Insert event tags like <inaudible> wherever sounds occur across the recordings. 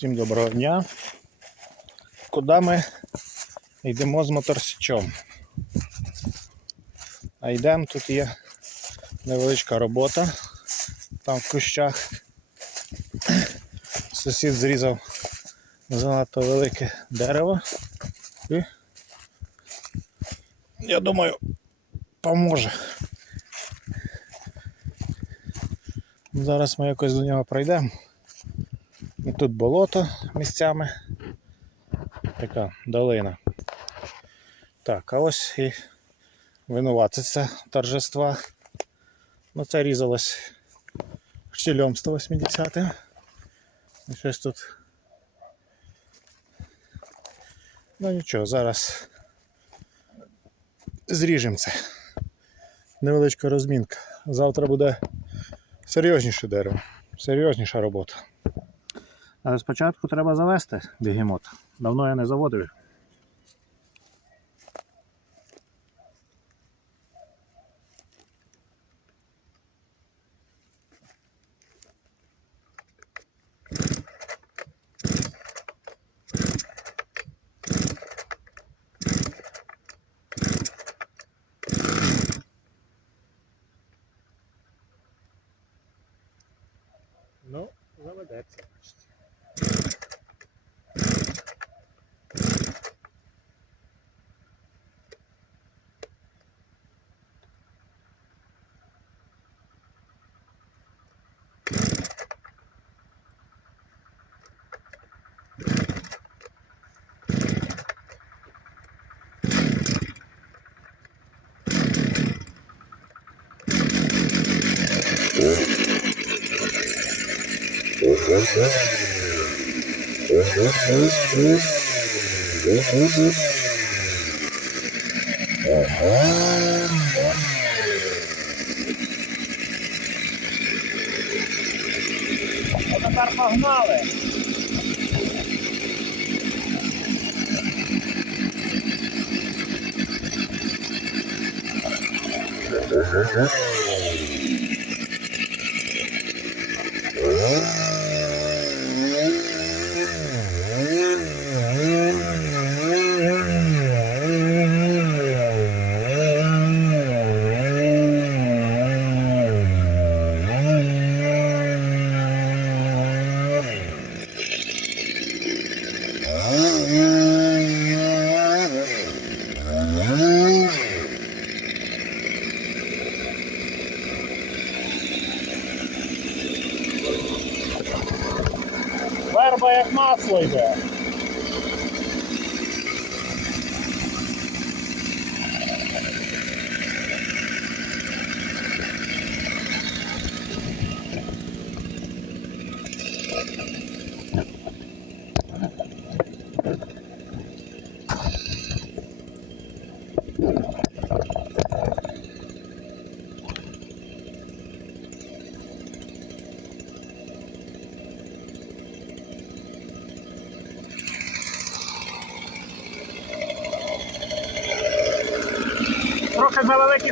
Всім доброго дня. Куди ми йдемо з моторсичом? А йдемо, тут є невеличка робота. Там в кущах. Сусід зрізав занадто велике дерево. І я думаю, поможе. Зараз ми якось до нього пройдемо. Тут болото місцями. Така долина. Так, а ось і винуватиця торжества. Ну це різалось щільом 180 м І щось тут. Ну нічого, зараз зріжемо це. Невеличка розмінка. Завтра буде серйозніше дерево, серйозніша робота. Але спочатку треба завести бігемот. Давно я не заводив. Ну, заведеться, бачите. А тепер погнали. Верба як масло йде.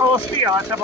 Завеликі холості, але це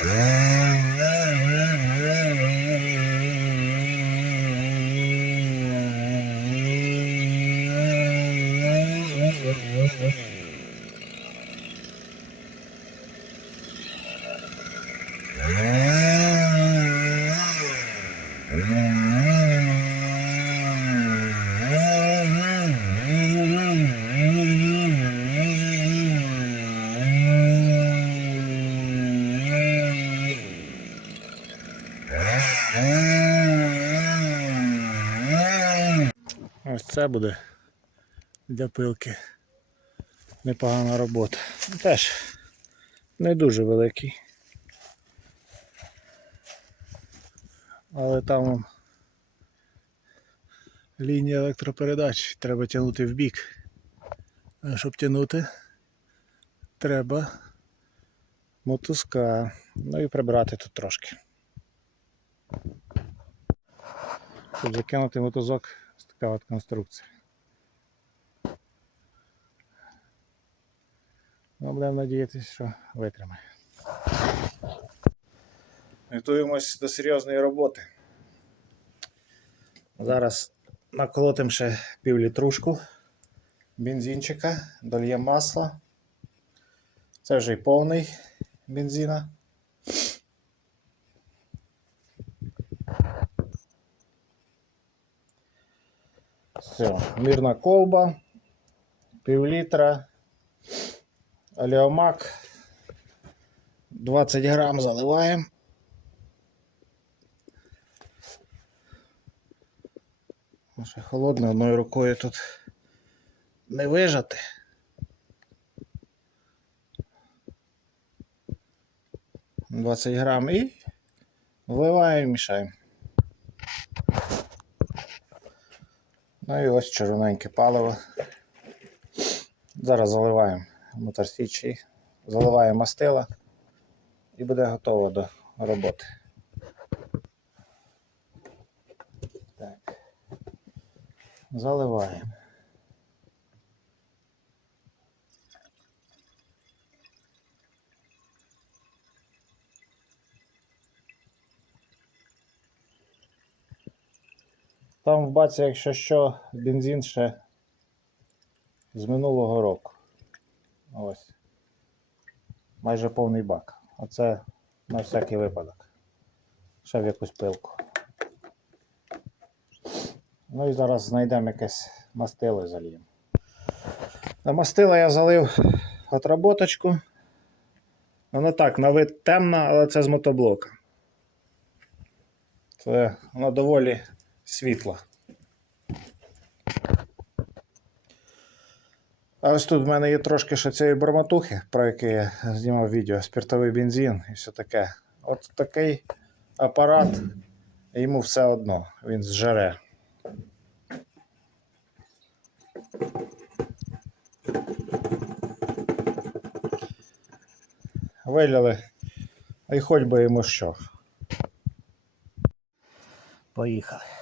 поправити. Ось це буде для пилки. Непогана робота. Ну, Теж не дуже великий. Але там лінія електропередач треба тягнути в бік. А щоб тягнути, треба мотузка. Ну і прибрати тут трошки. Щоб закинути мотузок, така от конструкція. Ну, будемо надіятися, що витримає. Готуємось до серйозної роботи. Зараз наколотимо ще півлітрушку бензинчика, дольємо масло. Це вже й повний бензина. Все, мирна колба, пів літра, олеомак, 20 грам заливаємо. Ще холодно, одною рукою тут не вижати. Двадцять грам і вливаємо, мішаємо. Ну і ось червоненьке паливо. Зараз заливаємо моторсічі, заливаємо мастила і буде готово до роботи. Так. Заливаємо. Там в баці, якщо що, бензин ще з минулого року. Ось. Майже повний бак. Оце на всякий випадок. Ще в якусь пилку. Ну і зараз знайдемо якесь мастило і зальємо. На мастило я залив отработочку. Воно так, на вид темна, але це з мотоблока. Це воно доволі світла. А ось тут в мене є трошки ще цієї барматухи, про яку я знімав відео, спиртовий бензин і все таке. От такий апарат, йому все одно, він зжере. Виляли, а й хоч би йому що. Поїхали.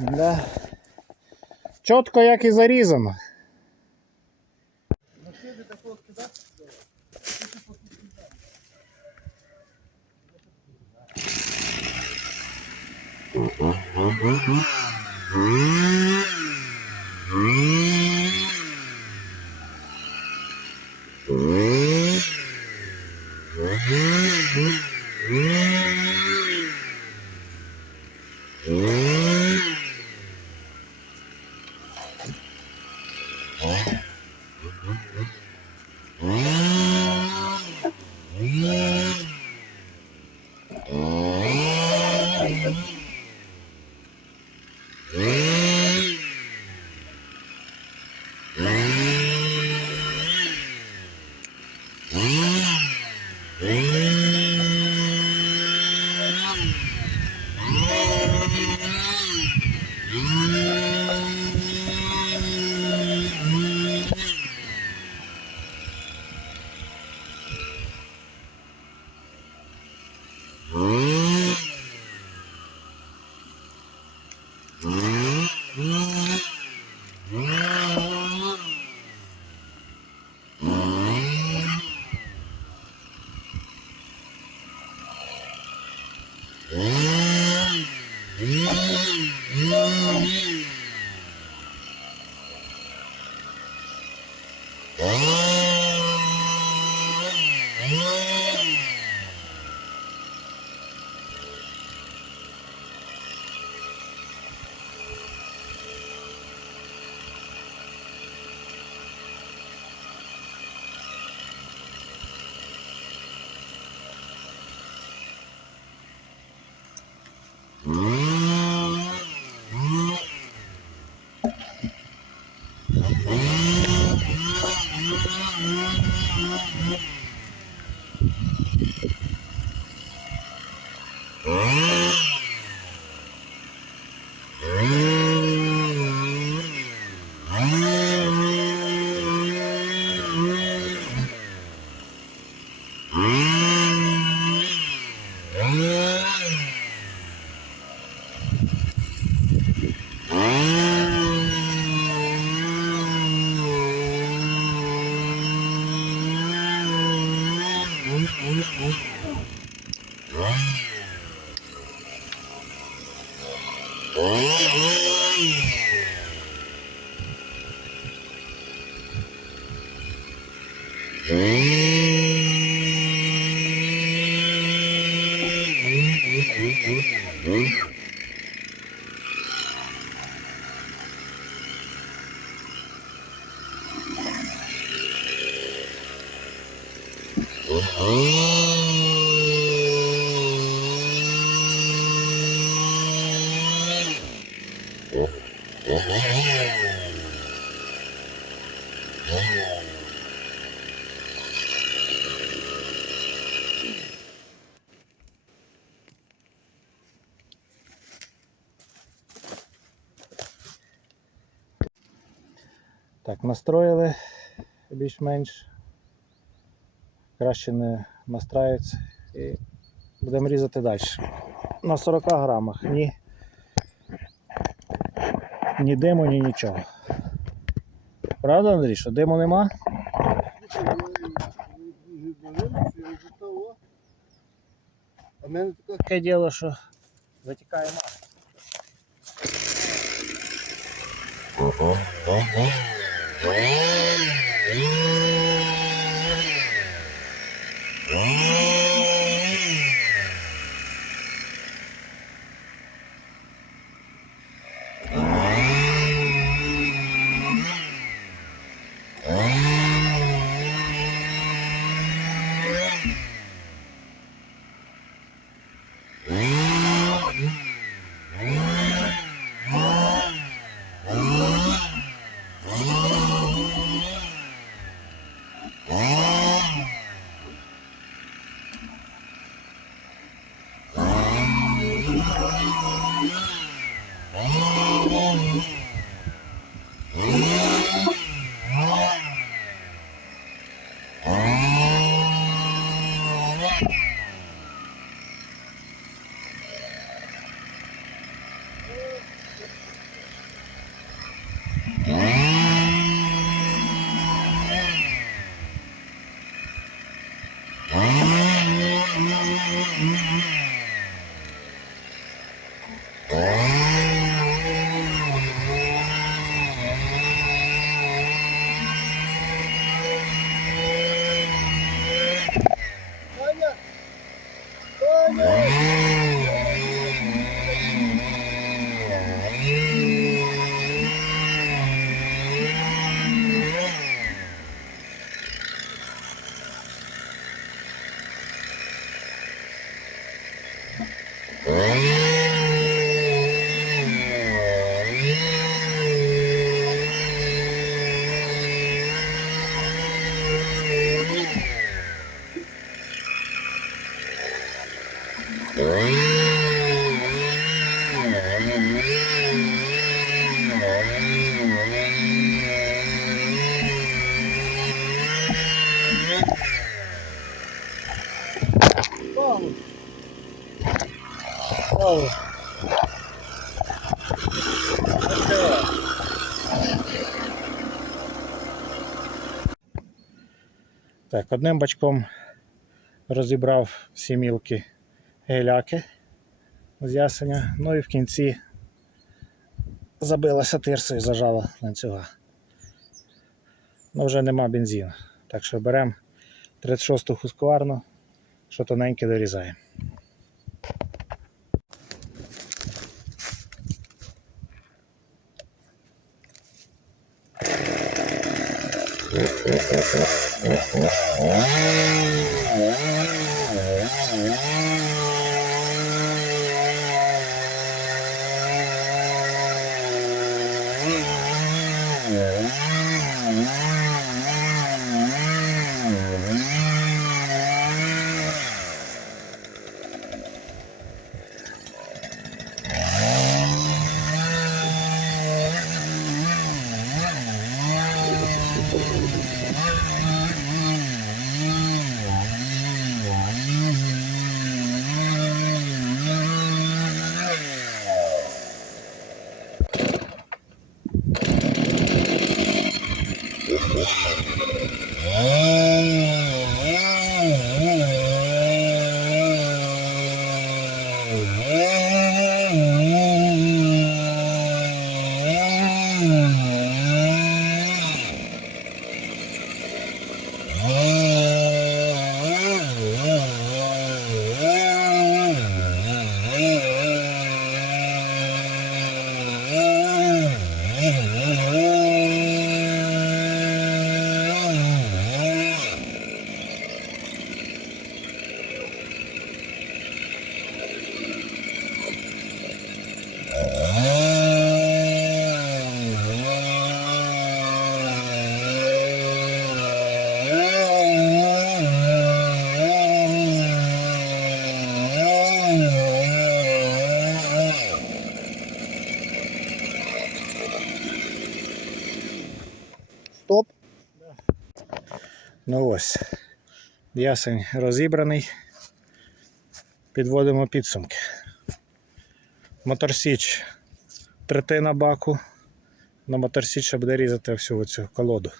Да. Чітко як і зарізано. Oh, Так, настроїли більш-менш. Краще не настраюється. І будемо різати далі. На 40 грамах. Ні, ні диму, ні нічого. Правда, Андрій, що диму нема? А в мене таке діло, що затікає масло. Ого, ого. Так, одним бачком розібрав всі мілкі геляки з ясеня. Ну і в кінці забилася тирса і зажала ланцюга. Ну вже нема бензину. Так що беремо 36-ту хускварну, що тоненьке дорізаємо. Yeah. Mm. Стоп. Ну ось. Ясень розібраний. Підводимо підсумки. Моторсіч третина баку. На моторсіч буде різати всю цю колоду.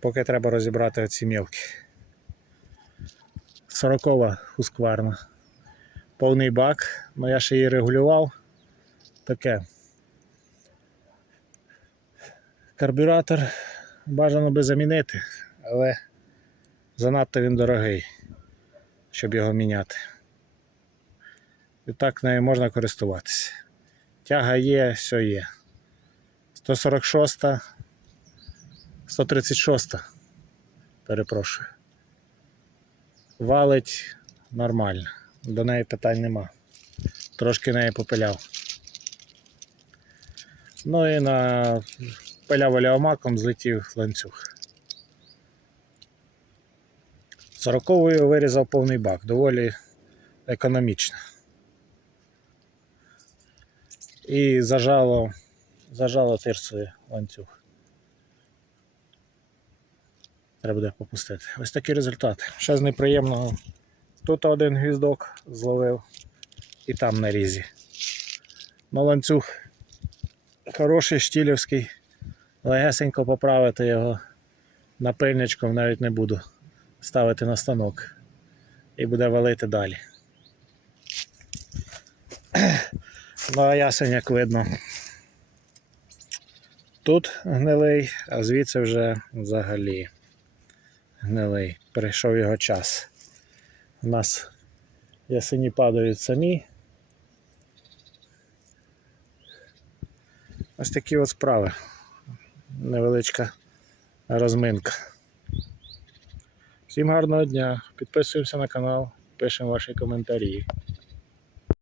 Поки треба розібрати оці мілки. Сорокова хускварна. Повний бак, ну я ще її регулював. Таке. Карбюратор бажано би замінити, але занадто він дорогий, щоб його міняти. І так нею можна користуватися. Тяга є, все є. 146, 136, перепрошую. Валить нормально, до неї питань нема. Трошки неї попиляв. Ну і на пиляв олеомаком злетів ланцюг. Сороковою вирізав повний бак, доволі економічно. І зажало, зажало тирсою ланцюг. Треба буде попустити. Ось такі результати. Ще з неприємного. Тут один гвіздок зловив і там на різі. Ну, ланцюг хороший, штілівський. Легесенько поправити його напильничком навіть не буду ставити на станок і буде валити далі. <clears throat> Ну, а ясень, як видно, тут гнилий, а звідси вже взагалі гнилий. Прийшов його час. У нас ясені падають самі. Ось такі от справи невеличка розминка. Всім гарного дня. Підписуємося на канал, пишемо ваші коментарі.